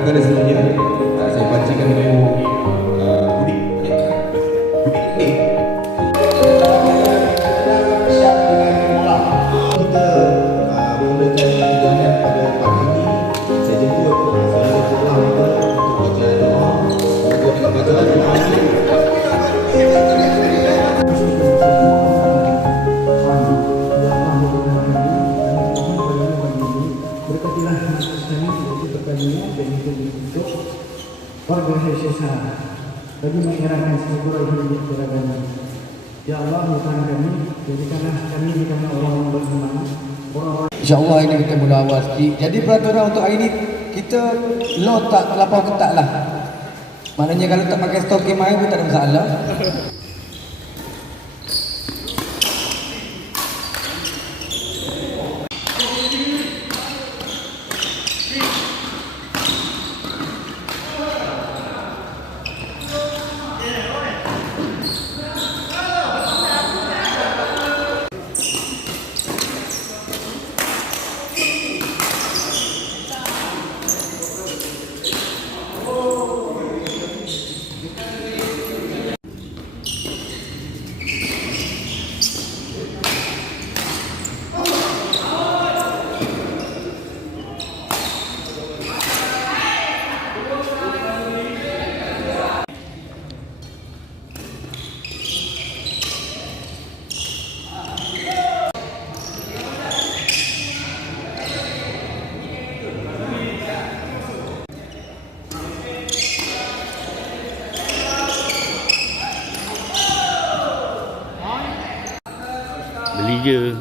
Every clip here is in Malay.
kepada semuanya. Saya bacakan dulu Budi. Kita mulakan perjalanan pada pagi ini. Saya jemput saudara jemaah kita untuk baca doa. Untuk bacaan doa ini berkatilah kami yaitu pertanian dan untuk warga Syekh bagi mengerahkan segala hidup kepada kami. Ya Allah, Tuhan kami, jadikanlah kami di kalangan orang-orang beriman, orang-orang. InsyaAllah ini kita mula awal sikit. Jadi peraturan untuk hari ini kita law tak terlampau ketat lah. Maknanya kalau tak pakai stok kemah pun tak ada masalah. Beli je.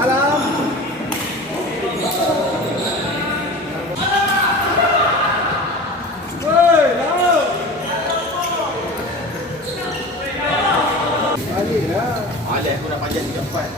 Alah, aku dah panjat 34.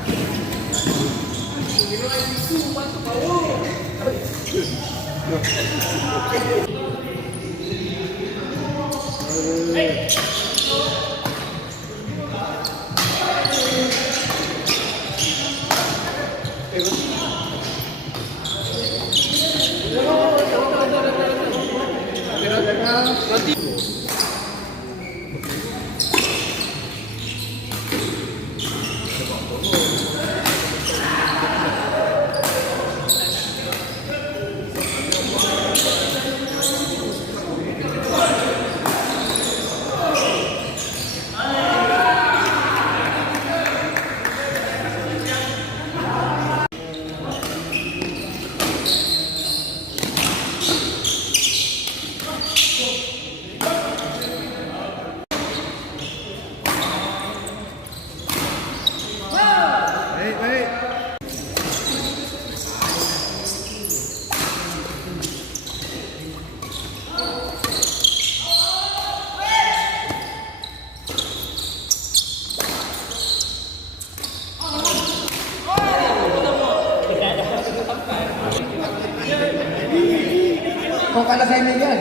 Kau kalah saya ni kan?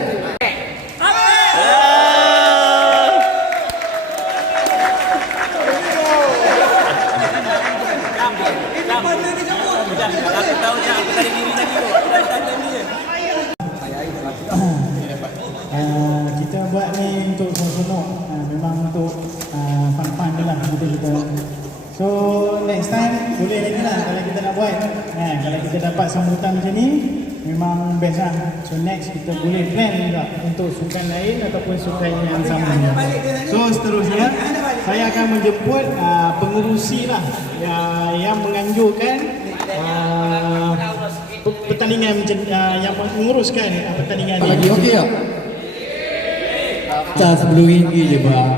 Kita buat ni untuk seronok, memang untuk fun-fun je lah kita. So next time boleh lagi lah kalau kita nak buat. Kalau kita dapat sambutan macam ni memang best lah. So next kita boleh plan juga untuk sukan lain ataupun sukan yang sama. So seterusnya saya akan menjemput pengerusi lah yang menganjurkan pertandingan yang menguruskan pertandingan ni. Lagi okey tak? Cas RM10 je bang.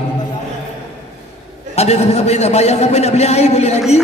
Ada siapa-siapa yang tak bayar, siapa nak beli air boleh lagi?